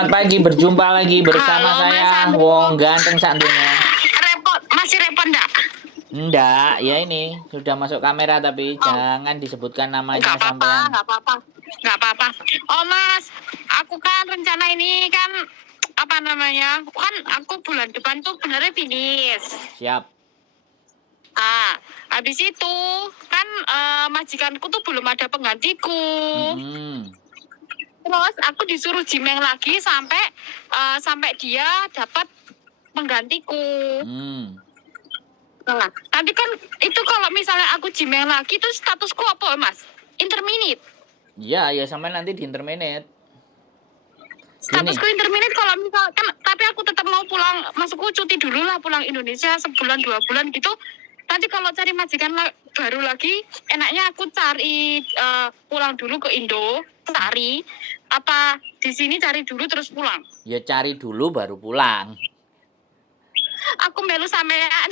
Selamat pagi, berjumpa lagi bersama Halo, Mas saya Andri. Wong Ganteng Santunya. Masih repot enggak? Enggak, ya ini sudah masuk kamera tapi Oh, jangan disebutkan namanya enggak apa-apa, sampean. enggak apa-apa. Enggak apa-apa. Oh, Mas, aku kan rencana ini kan apa namanya? Kan aku bulan depan tuh benernya finish. Siap. Habis itu kan majikanku tuh belum ada penggantiku. Mm-mm. Terus aku disuruh jimeng lagi sampai dia dapat penggantiku. Nah, nanti kan itu kalau misalnya aku jimeng lagi itu statusku apa, Mas? Interminate. Ya, ya sampean nanti di interminate. Statusku interminate kalau misalkan, tapi aku tetap mau pulang, maksudku cuti dulu lah, pulang Indonesia sebulan 2 bulan gitu. Nanti kalau cari majikan baru lagi, enaknya aku cari pulang dulu ke Indo, cari apa di sini cari dulu terus pulang. Ya cari dulu baru pulang. Aku melu sampean.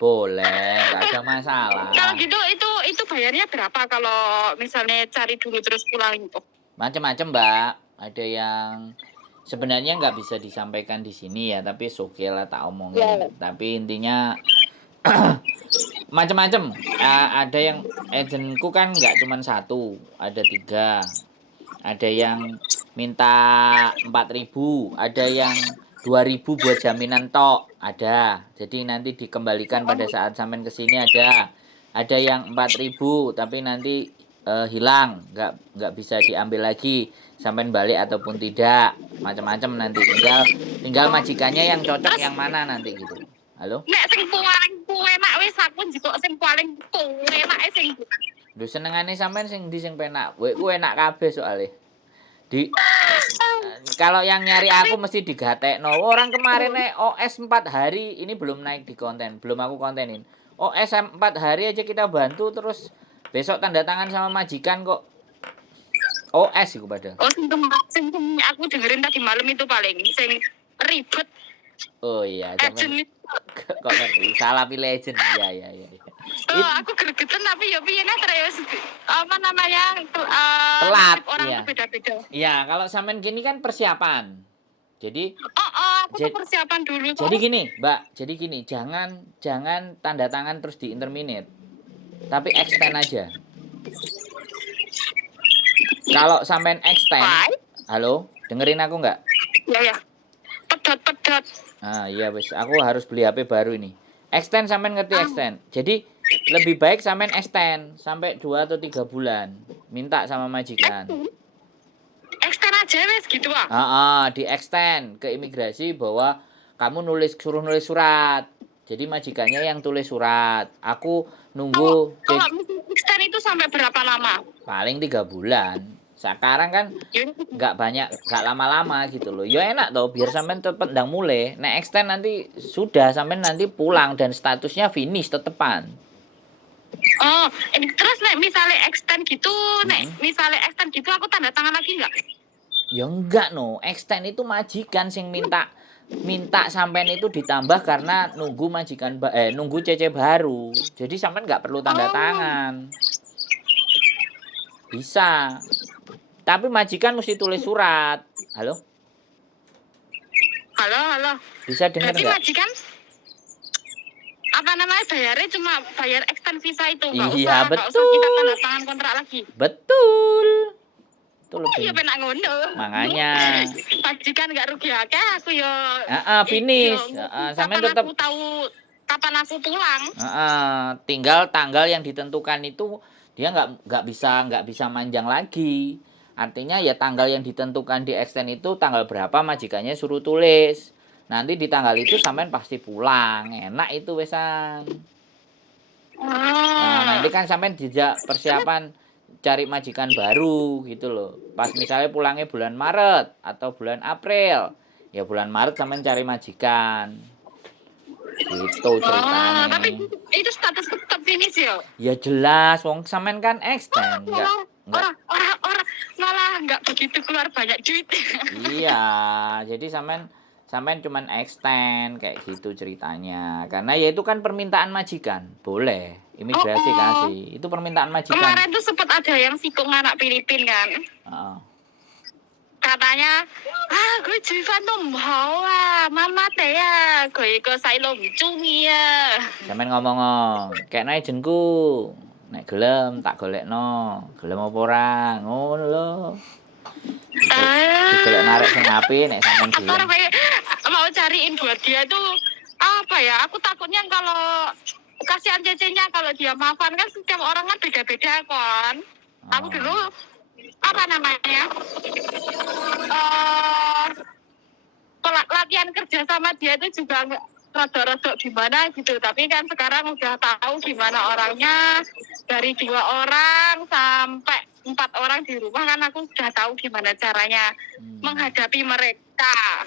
Boleh, nggak ada masalah. Kalau gitu itu bayarnya berapa kalau misalnya cari dulu terus pulang itu? Macam-macam, Mbak. Ada yang sebenarnya nggak bisa disampaikan di sini ya, tapi oke lah tak omongin. Tapi intinya macam-macam. Ada yang agentku kan nggak cuma satu, ada 3. Ada yang minta 4.000, ada yang 2.000 buat jaminan tok, ada. Jadi nanti dikembalikan pada saat sampean kesini ada. Ada yang 4.000 tapi nanti hilang, nggak bisa diambil lagi sampean balik ataupun tidak. Macam-macam nanti tinggal majikannya yang cocok yang mana nanti gitu. Halo? Nek sing paling enak wis aku njikok sing paling enak sing Lho senengane sampean sing ndi sing penak? Wekku enak kabeh soalnya. Kalau yang nyari aku mesti digatekno. Orang kemarin OS 4 hari ini belum naik di konten, belum aku kontenin. OS 4 hari aja kita bantu terus besok tanda tangan sama majikan kok. OS iku padahal. Oh, sing aku dengerin tadi malam itu paling sing ribet. Oh iya, sampean kok ngerti. Salah pilih agent. Iya. Aku gregetan tapi ya piye terus apa namanya telat orang iya. beda-beda. Iya, kalau sampean gini kan persiapan. Jadi aku tuh persiapan dulu. Jadi gini, Mbak. Jadi gini, jangan tanda tangan terus di interminate. Tapi extend aja. Kalau sampean extend, halo, dengerin aku nggak? Ya. Pedot. Iya wis, aku harus beli HP baru ini. Extend sampean ngerti extend. Jadi lebih baik sampean extend sampai 2 atau 3 bulan. Minta sama majikan. Extend aja wes gitu di extend ke imigrasi bahwa kamu suruh nulis surat. Jadi majikannya yang tulis surat. Aku nunggu. Kalau extend itu sampai berapa lama? Paling 3 bulan. Sekarang kan nggak lama-lama gitu loh. Ya enak toh, biar sampean tetep ndang mulai. Nek extend nanti sudah sampean nanti pulang dan statusnya finish tetepan. Terus nek misalnya extend gitu, misalnya extend gitu aku tanda tangan lagi nggak? Ya enggak no, extend itu majikan sing minta sampean itu ditambah karena nunggu majikan nunggu CC baru. Jadi sampean nggak perlu tanda tangan. Bisa. Tapi majikan mesti tulis surat. Halo? Halo. Bisa dengar nggak? Majikan apa namanya bayarnya cuma bayar extend visa itu, nggak Iya, usah kita tanda tangan kontrak lagi. Betul. Iya penak ngono. Makanya majikan nggak rugi akeh, aku yo. Finish. Sampean tetap aku tahu kapan aku pulang. Tinggal tanggal yang ditentukan itu dia nggak bisa manjang lagi. Artinya ya tanggal yang ditentukan di extend itu tanggal berapa majikannya suruh tulis. Nanti di tanggal itu sampean pasti pulang. Enak itu wesan. Nanti kan sampean dijak persiapan cari majikan baru gitu loh. Pas misalnya pulangnya bulan Maret atau bulan April. Ya bulan Maret sampean cari majikan. Gitu ceritanya. Tapi itu status tetap finish ya? Ya jelas, wong sampean kan extend. Orang malah nggak begitu keluar banyak duit. Iya, jadi sampean cuman extend kayak gitu ceritanya. Karena ya itu kan permintaan majikan, boleh imigrasi kasih. Itu permintaan majikan. Kemarin tuh sempat ada yang sikung anak Filipin kan. caranya gue Jivan tuh mau mama teh ya gue ikut saya lo ya Sampeyan ngomong, "Kekno ijenku." Nek gelem tak golekno. Gelem apa ora? Ngono lho. Digolek narek sing apik nek sampean apa gelem. namanya mau cariin buat dia tuh apa ya, aku takutnya kalau kasihan cecenya kalau dia maafan kan setiap orang kan beda-beda kan. Aku dulu apa namanya latihan kerja sama dia itu juga nggak rodok-rodok gimana gitu, tapi kan sekarang udah tahu gimana orangnya, dari 2 orang sampai 4 orang di rumah kan aku sudah tahu gimana caranya menghadapi mereka.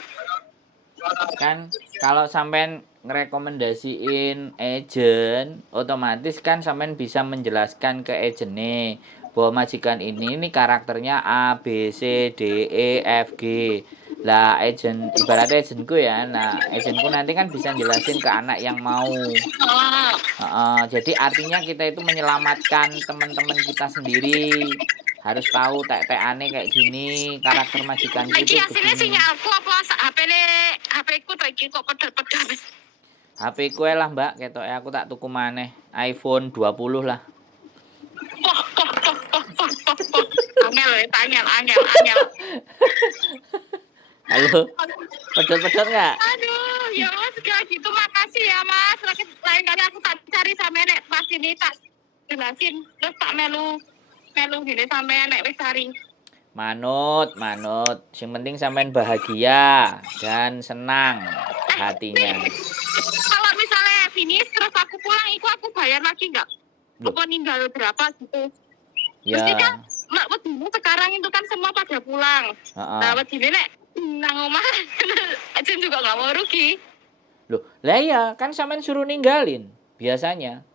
Kan kalau sampean ngerekomendasiin agent, otomatis kan sampean bisa menjelaskan ke agentnya bahwa majikan ini karakternya A, B, C, D, E, F, G. Lah agent, ibaratnya agentku ya, nah agentku nanti kan bisa jelasin ke anak yang mau. Jadi artinya kita itu menyelamatkan teman-teman kita sendiri. Harus tahu tek-tekane kayak gini, karakter majikanku itu Hasilnya begini. sinyal aku apa HP ku iki kok pedal-pedal. HP ku lah mbak, ketoke aku tak tuku maneh iPhone 20 lah. Angel. Halo, pedot-pedot nggak? Aduh, ya mas, kayak gitu makasih ya mas. Lain kali aku tak cari sama nek pas ini tak jelasin, terus tak melu gini sampai nek wis cari. Manut. Yang penting sampean bahagia dan senang hatinya. Kalau misalnya finish terus aku pulang, itu aku bayar lagi nggak? Apa ninggal berapa gitu? Ya. Mesti kan, sekarang itu kan semua pada pulang. Nah, begini nek nang omah, aja juga nggak mau rugi. Loh, lah ya kan sampean suruh ninggalin biasanya.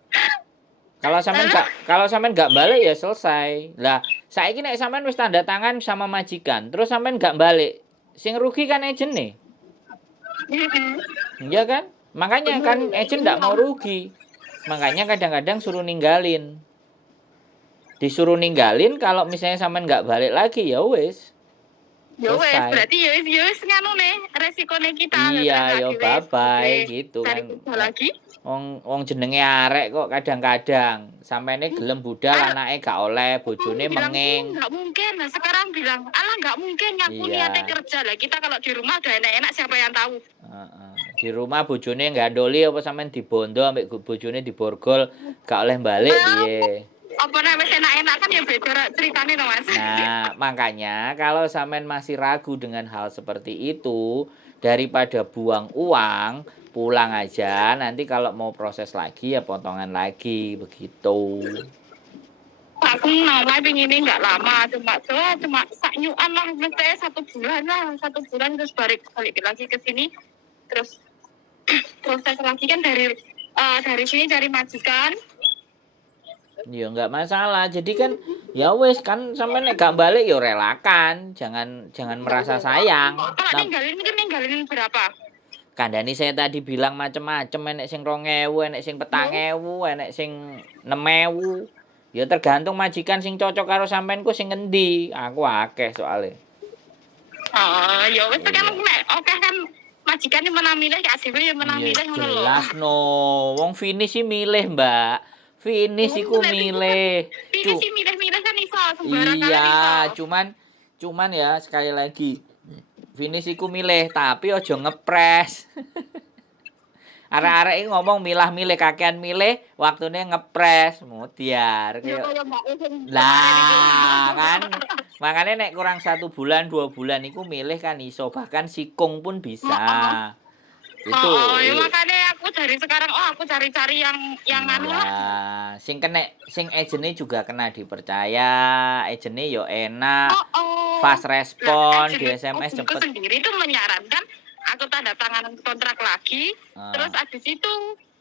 Kalau sampean nggak balik ya selesai. Lah, saiki nek sampean wis tanda tangan sama majikan, terus sampean nggak balik, sing rugi kan agent nih. Iya kan? Makanya kan agent nggak mau rugi. Makanya kadang-kadang suruh ninggalin. Disuruh ninggalin kalau misalnya sampean nggak balik lagi ya wis. Ya wes, berarti ya wes nganu nih resikonya kita. Iya, yo bye-bye gitu kan. Lagi. Wong jenenge arek kok kadang-kadang sampene gelem budal anake gak oleh, bojone menging. Enggak mungkin. Nah, sekarang bilang, "Alah enggak mungkin ngaku niatnya kerja." Lah kita kalau di rumah udah enak-enak siapa yang tahu. Di rumah bojone gandoli apa sampean dibondo ambek bojone diborgol gak oleh balik piye. Apa namanya enak-enak kan ya beda ceritanya no mas. Nah makanya kalau sampean masih ragu dengan hal seperti itu, daripada buang uang, pulang aja, nanti kalau mau proses lagi ya potongan lagi begitu. Aku nama ini nggak lama, cuma saknyuan lah, mesti 1 bulan terus balik lagi ke sini, terus proses lagi kan dari sini cari majikan. Ya nggak masalah. Jadi kan ya wes kan sampai nek gak balik ya relakan, jangan merasa sayang. Kalau ninggalin berapa? Kandani saya tadi bilang macem-macem, enek sing 2.000, enek sing 4.000, enek sing 6.000. Ya tergantung majikan sing cocok karo sampeanku sing ngendi. Aku akeh soalnya. Oh, ya wes kan oke kan majikan yang mana milih ya sih yang mana milih ngono lho. Jelas no, wong finish sih milih, Mbak. Finish iku milih. Finish sih milih-milih kan iso sembarangan. Iya, cuman ya sekali lagi. Finish iku milih tapi ojo ngepres. Arek-arek iki ngomong milah-milih kakean milih, waktune ngepres, mudiar. Lah kan. Makanya nek kurang 1 bulan 2 bulan iku milih kan iso, bahkan sikung pun bisa. Itu ya makanya aku dari sekarang aku cari-cari yang anu lah. Sing agentnya juga kena dipercaya, agentnya yo enak, fast respon, di SMS cepet. Aku sendiri tuh menyarankan aku tanda tangan kontrak lagi, terus abis itu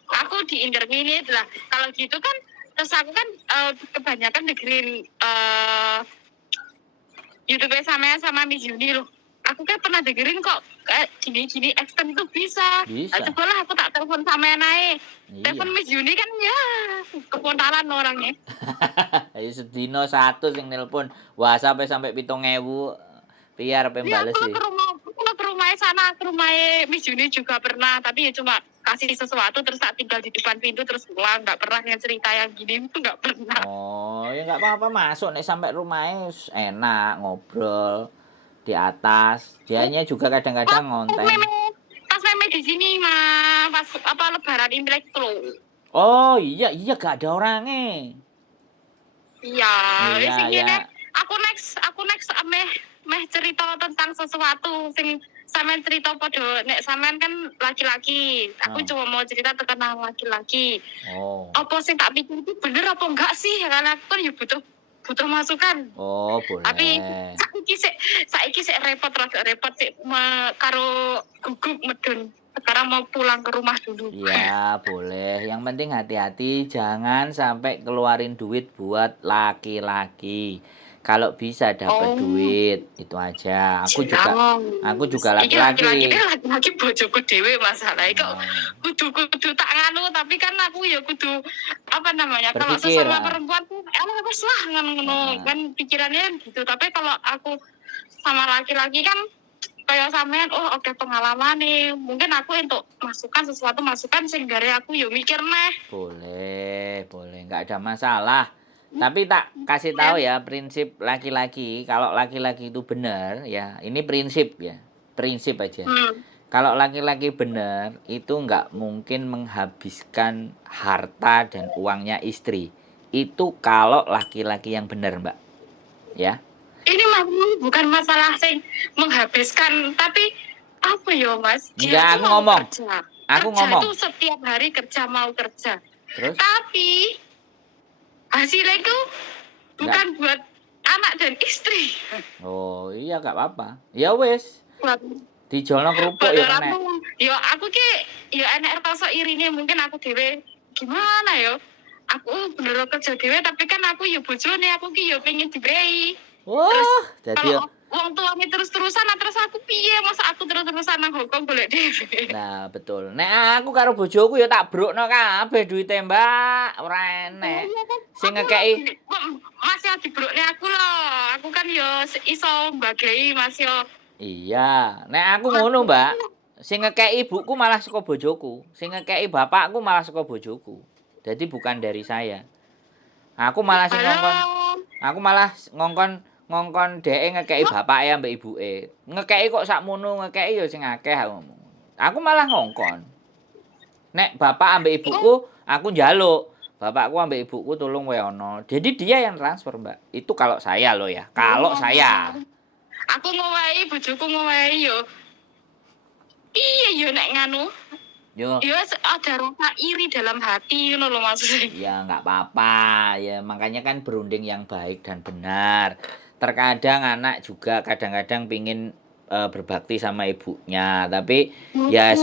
aku di interminate lah. Kalau gitu kan, terus aku kan kebanyakan dengerin YouTube sama Miss Yuni loh. Aku kan pernah dengerin kok gini extend tuh bisa. Coba lah aku tak telepon sama naik. Telepon Miss Yuni kan ya kepontalan orangnya. Ayo sedino 1 sing nelpon WhatsApp sampai 7.000 Piar pe Ya, bales aku ke rumah sana, ke rumah Miss Juni juga pernah, tapi ya cuma kasih sesuatu terus tak tinggal di depan pintu terus pulang, nggak pernah yang cerita yang gini itu nggak pernah. Oh, ya nggak apa-apa masuk nih sampai rumahnya enak ngobrol di atas. Dianya juga Pas kadang-kadang ngonten. meme di sini mah pas apa Lebaran Imlek tuh. Oh iya gak ada orangnya. Iya, Iya sing ya. ngene aku next meh cerita tentang sesuatu sing sampean cerita podo nek sampean kan laki-laki. Aku cuma mau cerita tentang laki-laki. Oh. Apa sing tak pikir itu bener apa enggak sih? Karena aku kan ya butuh masukan. Oh, boleh. Tapi saiki sik repot sik karo gugup medun. Sekarang mau pulang ke rumah dulu. Iya, boleh. Yang penting hati-hati, jangan sampai keluarin duit buat laki-laki. Kalau bisa dapat duit, itu aja. Aku juga Iki laki-laki laki-laki. laki-laki bojoku dhewe masalah kok kudu tak nganu tapi kan aku ya kudu apa namanya kalau Berpikir, sesama perempuan tuh wis lah ngono kan pikirannya gitu tapi kalau aku sama laki-laki kan kayak sampean oke pengalaman nih mungkin aku untuk masukan sing gare aku yo mikir neh boleh, nggak ada masalah. Tapi tak kasih tahu ya prinsip laki-laki. Kalau laki-laki itu benar, ya ini prinsip ya, prinsip aja. Kalau laki-laki benar itu nggak mungkin menghabiskan harta dan uangnya istri. Itu kalau laki-laki yang benar, Mbak. Ya. Ini bukan masalah sing menghabiskan tapi apa ya Mas? Enggak, aku ngomong. Aku ngomong. Itu setiap hari mau kerja. Terus? Tapi hasilnya itu bukan buat anak dan istri. Oh iya gak apa-apa. Ya wes. Dijolno kerupuk ya kena. Ya aku ki ya enek rasa irine mungkin aku dhewe gimana ya? Aku bener kerja dhewe tapi kan aku ya bojone aku ki ya pengen dibrei. Wah, jadi wong tuane terus-terusan terus aku piye masa aku terus-terusan nang Hongkong golek dhewe. Nah, betul. Nek aku karo bojoku ya tak brukno kabeh duwite, Mbak. Ora enek. Sing ngekeki masih dibrukne aku lho. Aku kan ya iso mbagi Mas yo. Iya, nek aku ngono, Mbak. Sing ngekeki ibuku malah saka bojoku, sing ngekeki bapakku malah saka bojoku. Jadi bukan dari saya. Aku malah ngongkon dheke ngekeki bapake ambek ibuke. Ngekeki kok sakmono, ngekeki ya sing akeh aku ngomong. Aku malah ngongkon. Nek bapak ambek ibuku, aku njaluk. Bapakku ambek ibuku tolong wae ono. Jadi dia yang transfer, Mbak. Itu kalau saya loh ya. Kalau saya. Aku ngowahi bojoku ngowahi yo. Iya yo nek nganu. Yo ada rasa iri dalam hati ngono lho maksudnya. Ya enggak apa-apa. Ya makanya kan berunding yang baik dan benar. Terkadang anak juga kadang-kadang pingin berbakti sama ibunya, tapi ya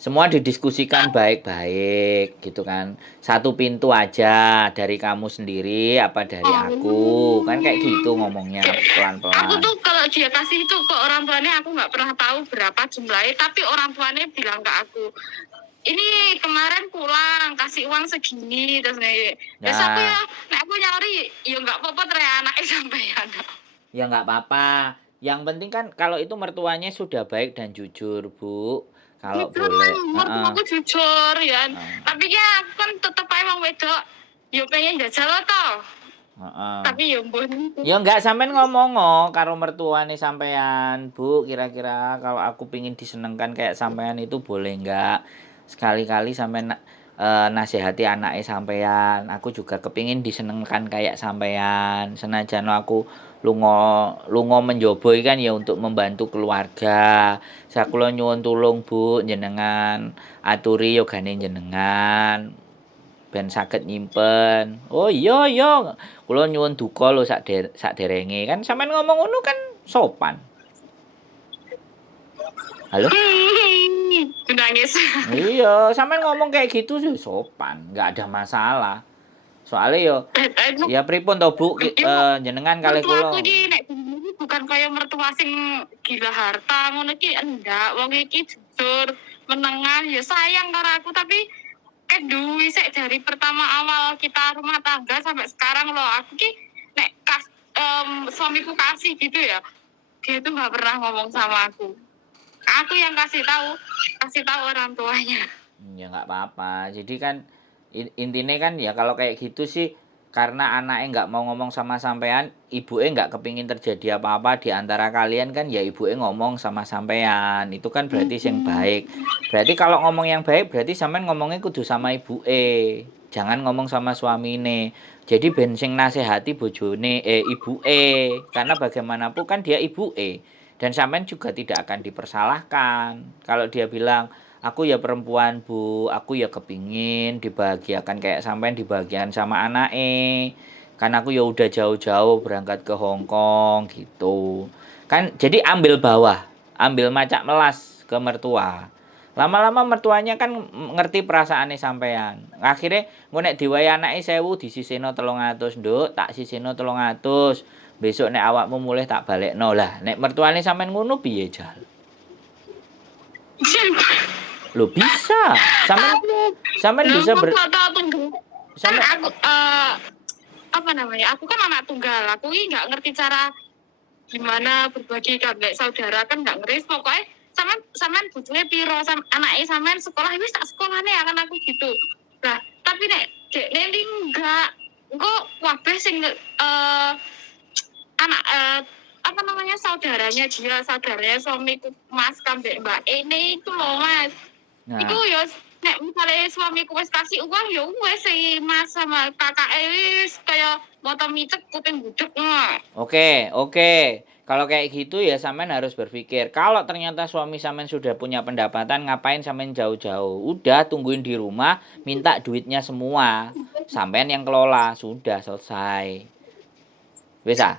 semua didiskusikan baik-baik gitu kan. Satu pintu aja dari kamu sendiri apa dari aku. Kan kayak gitu ngomongnya pelan-pelan. Aku tuh kalau dia kasih itu ke orang tuanya aku nggak pernah tahu berapa jumlahnya, tapi orang tuanya bilang ke aku, ini kemarin pulang kasih uang segini terus nih. Terus aku nyari ya nggak apa-apa teriak anaknya sampean. Ya nggak apa-apa. Yang penting kan kalau itu mertuanya sudah baik dan jujur, Bu. Kalau boleh. Aku jujur ya. Tapi ya aku kan tetep ae wong wedok. Yo pengen jajal toh. Tapi ya mbon. Ya enggak sampean ngomong karo mertuane sampean, Bu, kira-kira kalau aku pingin disenengkan kayak sampean itu boleh enggak? Sekali-kali sampean nasihati anaknya sampean. Aku juga kepingin disenengkan kayak sampean. Senajan aku lunga menjobo kan ya untuk membantu keluarga. Sakula nyuwun tulung Bu jenengan aturi yogane jenengan. Ben saged nyimpen. Oh iya, kula nyuwun duka lho sakderenge. Kan sampean ngomong ngono kan sopan. Halo? Nangis. Iya, sampean ngomong kayak gitu sih sopan, enggak ada masalah. Soalnya ya pripun to Bu, jenengan kalih kula. Aku iki nek bukan kaya mertua sing gila harta ngono iki enggak. Wong iki jujur, menengah ya sayang karo aku tapi duwi sik dari pertama awal kita rumah tangga sampai sekarang loh aku ki nek suamiku kasih gitu ya Dia tuh nggak pernah ngomong sama aku. Aku yang kasih tahu orang tuanya. Ya nggak apa-apa. Jadi kan intinya kan ya kalau kayak gitu sih karena anaknya nggak mau ngomong sama sampean, ibunya nggak kepingin terjadi apa-apa di antara kalian kan ya ibunya ngomong sama sampean. Itu kan berarti yang baik. Berarti kalau ngomong yang baik berarti sampean ngomongnya kudu sama ibunya. Jangan ngomong sama suamine. Jadi bensin nasihati bojone ibuke karena bagaimanapun kan dia ibuke dan sampean juga tidak akan dipersalahkan. Kalau dia bilang aku ya perempuan bu, aku ya kepingin dibahagiakan kayak sampean dibahagiakan sama anake. Kan aku ya udah jauh-jauh berangkat ke Hong Kong gitu. Kan jadi ambil bawah, ambil macak melas ke mertua. Lama-lama mertuanya kan ngerti perasaannya sampean. Akhirnya engko nek diwai anake 1000 disisihno 300, Nduk, tak sisihno 300. Besok nek awakmu mulih tak balekno. Lah, nek mertuane sampean ngono piye, Jal? Lo bisa. Sampean bisa Sampai aku apa namanya? Aku kan anak tunggal. Aku ini nggak ngerti cara gimana berbagi kayak saudara kan nggak ngerti. Pokoknya sampean butuhnya piro anaknya sampean sekolah wis tak sekolahnya akan aku gitu. Nah, tapi nek nanti enggak kok wabeh sing anak apa namanya saudaranya suamiku Mas kambek Mbak ini itu loh Mas. Nah. Itu ya nek misalnya suamiku wis kasih uang ya wis si Mas sama kakak wis kayak motor micet kuping budek. Oke. Kalau kayak gitu ya sampean harus berpikir. Kalau ternyata suami sampean sudah punya pendapatan, ngapain sampean jauh-jauh? Udah tungguin di rumah, minta duitnya semua. Sampean yang kelola, sudah selesai. Bisa?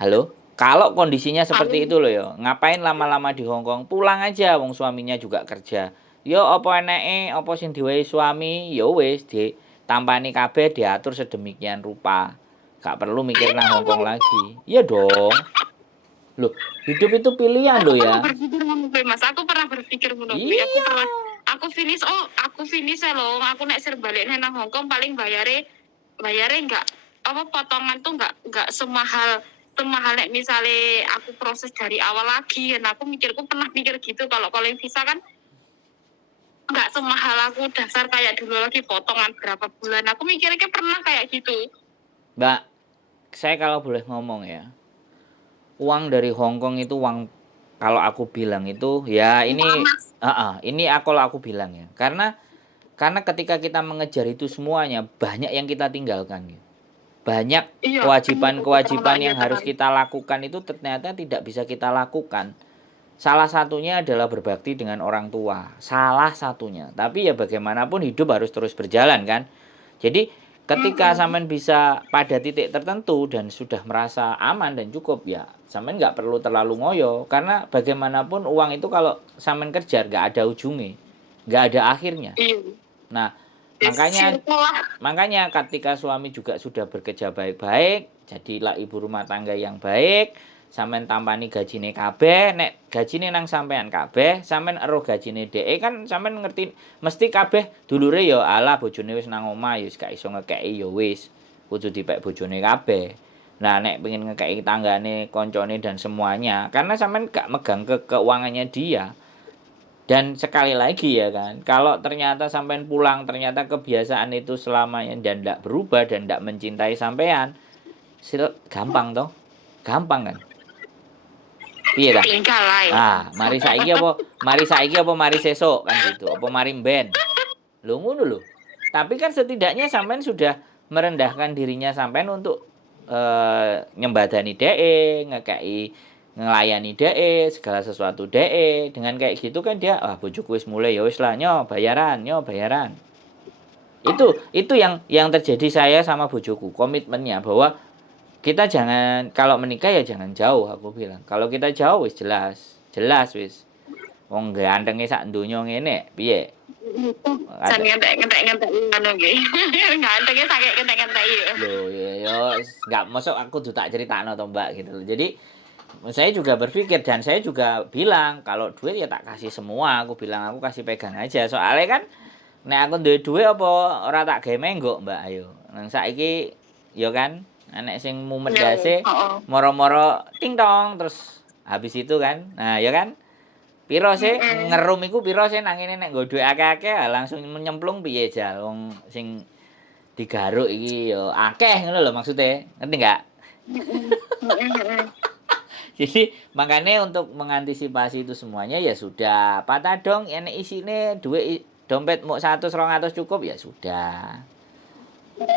Halo? Kalau kondisinya seperti itu loh ya, ngapain lama-lama di Hong Kong? Pulang aja, wong suaminya juga kerja. Yo apa eneke, apa sing diwehi suami, yo wis ditampani kabeh diatur sedemikian rupa. Gak perlu mikir nang Hong Kong lagi. Iya dong. Loh, hidup itu pilihan loh ya. Mas, aku pernah berpikir ngono. Iya. Aku finish loh. Aku nek ser balik nang Hong Kong paling bayare enggak apa potongan tuh enggak semahal nek misalnya aku proses dari awal lagi. Dan aku pernah mikir gitu kalau yang visa kan enggak semahal aku dasar kayak dulu lagi potongan berapa bulan. Aku mikirnya pernah kayak gitu. Mbak, saya kalau boleh ngomong ya, uang dari Hong Kong itu uang kalau aku bilang itu ya ini kalau aku bilang ya karena ketika kita mengejar itu semuanya banyak yang kita tinggalkan gitu. Banyak kewajiban yang harus kita lakukan itu ternyata tidak bisa kita lakukan. Salah satunya adalah berbakti dengan orang tua, salah satunya. Tapi ya bagaimanapun hidup harus terus berjalan kan. Jadi ketika sampean bisa pada titik tertentu dan sudah merasa aman dan cukup ya sampean nggak perlu terlalu ngoyo karena bagaimanapun uang itu kalau sampean kejar nggak ada ujungnya, nggak ada akhirnya. Nah makanya ketika suami juga sudah bekerja baik-baik, jadilah ibu rumah tangga yang baik. Sampean tampani gajine kabeh, nek gajine nang sampean kabeh, sampean ero gajine dhek kan sampean ngerti mesti kabeh dulure ya alah bojone wis nang omah ya wis gak iso ngekeki ya wis kudu dipek bojone kabeh. Nah nek pengen ngekeki tanggane, koncone dan semuanya, karena sampean gak megang keuangannya dia. Dan sekali lagi ya kan, kalau ternyata sampean pulang ternyata kebiasaan itu selamanya dan ndak berubah dan ndak mencintai sampean, gampang toh? Gampang kan? Piye ta? Mari saiki apa mari sesuk kan gitu. Apa mari mben. Lho ngono lho. Tapi kan setidaknya sampean sudah merendahkan dirinya sampean untuk nyembadani ngekei ngelayani segala sesuatu dengan kayak gitu kan dia bojoku wis mulai ya wis lah nyo bayaran. Itu yang terjadi saya sama bojoku, komitmennya bahwa kita jangan kalau menikah ya jangan jauh aku bilang. Kalau kita jauh wis jelas wis. Wong gantenge sak donya ngene piye? Jan ngentek ngono nggih. Gantenge sakit ngentek-ngentek ya. Loh ya enggak mosok aku tuh tak critakno to Mbak gitu loh. Jadi saya juga berpikir dan saya juga bilang kalau duit ya tak kasih semua. Aku bilang aku kasih pegang aja. Soalnya kan nek aku duwe duit apa ora tak gawe menggok Mbak ayo. Nang saiki ya kan Nek sing mumet Ya, dase moro-moro ting tong terus habis itu kan. Nah, ya kan? Piro sih ngerum iku piro sih nang ngene nek nggo dhuwit akeh-akeh langsung nyemplung piye jal wong sing digaruk iki ya akeh ngono lho maksude. Ngerti enggak? Jadi makanya untuk mengantisipasi itu semuanya ya sudah patah dong ini isine duit dompet mau 100 200 cukup ya sudah.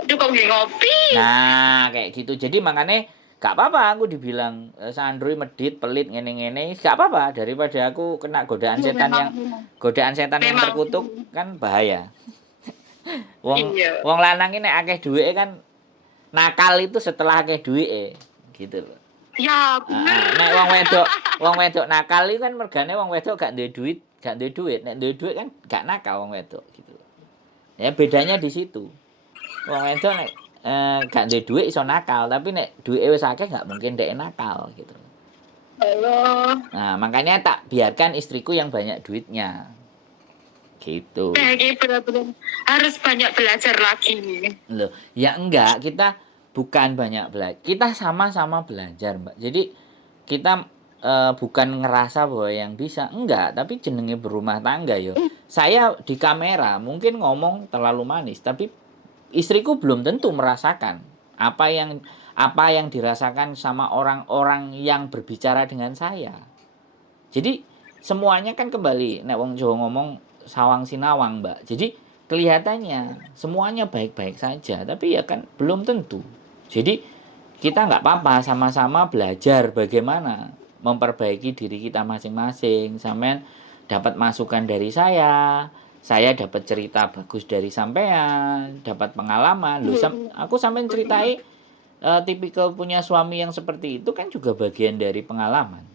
Cukup nggih ngopi. Nah kayak gitu jadi makanya gak apa-apa aku dibilang Sandroy medit pelit ngene-ngene gak apa-apa daripada aku kena godaan setan yang terkutuk kan bahaya. Wong lanang ini akeh duit kan nakal itu setelah akeh duit gitu loh. Ya, bener. Nek wong wedok nakal iki kan mergane wong wedok gak duwe duit. Nek duwe duit kan gak nakal wong wedok gitu. Ya bedanya di situ. Wong wedok nek gak duwe duit iso nakal, tapi nek duwike wis akeh gak mungkin dhek nakal gitu. Halo. Nah, makanya tak biarkan istriku yang banyak duitnya. Gitu. Bener-bener harus banyak belajar lagi. Loh, ya enggak, kita bukan banyak belajar. Kita sama-sama belajar, Mbak. Jadi kita bukan ngerasa bahwa yang bisa, enggak, tapi jenenge berumah tangga yo. Saya di kamera mungkin ngomong terlalu manis, tapi istriku belum tentu merasakan apa yang dirasakan sama orang-orang yang berbicara dengan saya. Jadi semuanya kan kembali nek wong Jawa ngomong sawang sinawang, Mbak. Jadi kelihatannya semuanya baik-baik saja, tapi ya kan belum tentu. Jadi kita nggak apa-apa sama-sama belajar bagaimana memperbaiki diri kita masing-masing. Sampean dapat masukan dari saya dapat cerita bagus dari sampean, dapat pengalaman. Loh, aku sampean ceritai tipikal punya suami yang seperti itu kan juga bagian dari pengalaman.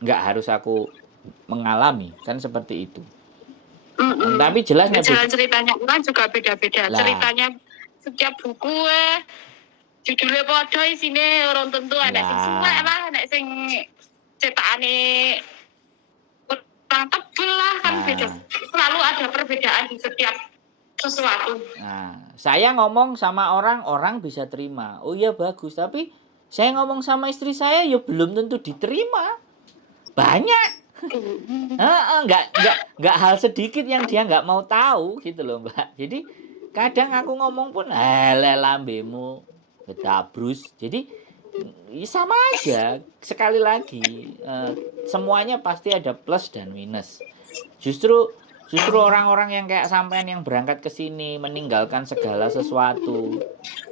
Nggak harus aku mengalami, kan seperti itu. Tapi jelasnya jalan ceritanya kan juga beda-beda. Ceritanya setiap buku judulnya podo isine orang tentu ada sing suwek lah, ada sing cetakane kurang tebel lah kan beda. Selalu ada perbedaan di setiap sesuatu. Nah, saya ngomong sama orang bisa terima. Oh iya bagus, tapi saya ngomong sama istri saya ya belum tentu diterima. Banyak. Enggak hal sedikit yang dia enggak mau tahu gitu loh, Mbak. Jadi kadang aku ngomong pun lambemu betabrus. Jadi sama aja. Sekali lagi semuanya pasti ada plus dan minus. Justru orang-orang yang kayak sampean yang berangkat ke sini meninggalkan segala sesuatu.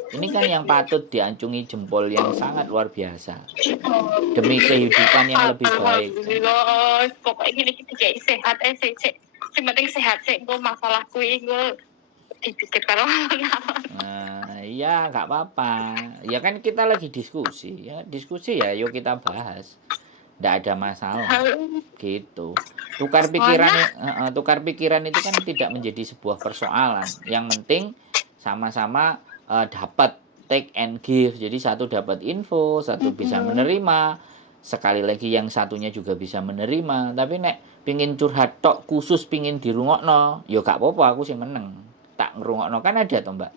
Ini kan yang patut diacungi jempol yang sangat luar biasa. Demi kehidupan yang lebih baik. Pokoknya gini kayak sehat penting sehat sih. Gue masalahku gue dipikirkan iya nggak apa-apa. Ya kan kita lagi diskusi ya. Diskusi ya yuk kita bahas. Nggak ada masalah. Gitu. Tukar pikiran itu kan tidak menjadi sebuah persoalan. Yang penting sama-sama dapat take and give. Jadi satu dapat info, satu bisa menerima. Sekali lagi yang satunya juga bisa menerima. Tapi nek pingin curhat tok khusus pingin dirungokno, ya gak apa-apa aku sih meneng. Tak ngerungokno kan ada toh, Mbak.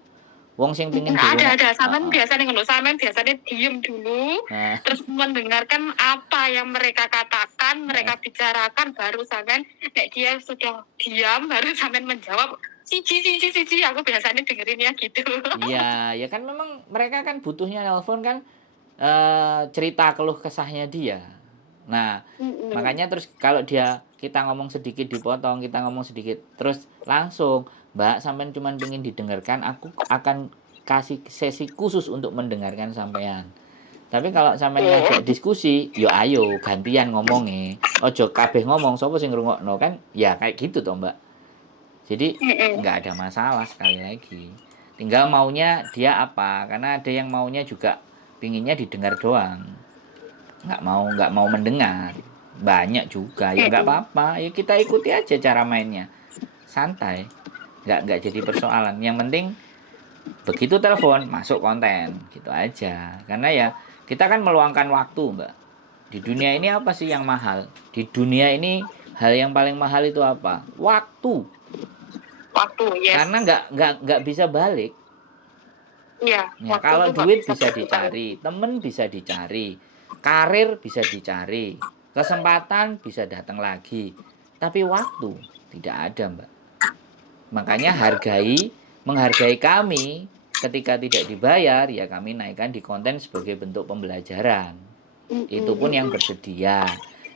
Wong sing pingin ada sampean biasanya ngono, sampean biasanya diem dulu terus mendengarkan apa yang mereka katakan, mereka bicarakan baru sampean nek dia sudah diam baru sampean menjawab siji aku biasanya dengerinnya gitu. Iya, ya kan memang mereka kan butuhnya nelpon kan cerita keluh kesahnya dia. Nah, makanya terus kalau kita ngomong sedikit dipotong, kita ngomong sedikit terus langsung Mbak, sampean cuma pengen didengarkan, aku akan kasih sesi khusus untuk mendengarkan sampean. Tapi kalau sampean ngajak diskusi, yo ayo gantian ngomongnya. Ojo kabeh ngomong, sapa sing ngrungokno kan? Ya kayak gitu toh, Mbak. Jadi nggak ada masalah sekali lagi. Tinggal maunya dia apa? Karena ada yang maunya juga pinginnya didengar doang. Nggak mau mendengar. Banyak juga. Ya nggak apa-apa. Ya kita ikuti aja cara mainnya. Santai. Nggak jadi persoalan. Yang penting begitu telepon masuk konten gitu aja. Karena ya kita kan meluangkan waktu, Mbak. Di dunia ini apa sih yang mahal? Di dunia ini hal yang paling mahal itu apa? Waktu. Yes. Karena nggak bisa balik. Iya, Ya, waktu kalau tuh nggak duit bisa bisa berputar. dicari, temen bisa dicari, karir bisa dicari, kesempatan bisa datang lagi, tapi waktu tidak ada, Mbak. Makanya menghargai kami ketika tidak dibayar, ya kami naikkan di konten sebagai bentuk pembelajaran. Itu pun yang bersedia.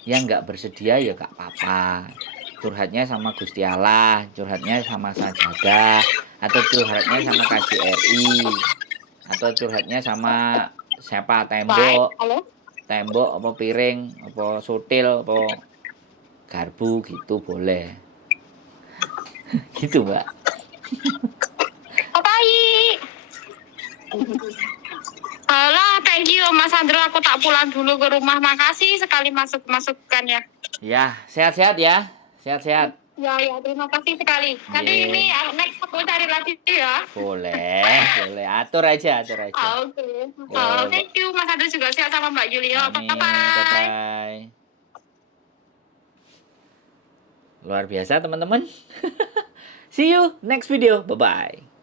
Yang nggak bersedia ya nggak apa-apa. Curhatnya sama Gusti Allah, curhatnya sama Sajadah, atau curhatnya sama KJRI, atau curhatnya sama siapa, Baik, tembok, halo. tembok apa piring, apa sutil, apa garpu gitu boleh. Gitu, Mbak. Oh, baik. Halo, thank you Mas Andro. Aku tak pulang dulu ke rumah. Makasih sekali masukannya. Ya, sehat-sehat ya. Sehat-sehat. Ya, ya, terima kasih sekali. Nanti ini Ye. next aku cari lagi ya. Boleh, boleh. Atur aja, atur aja. Oke. Oh, Yo, thank you Mas Andro juga sehat sama Mbak Julio. amin. Bye-bye. Bye-bye. Luar biasa, teman-teman. See you next video. Bye-bye.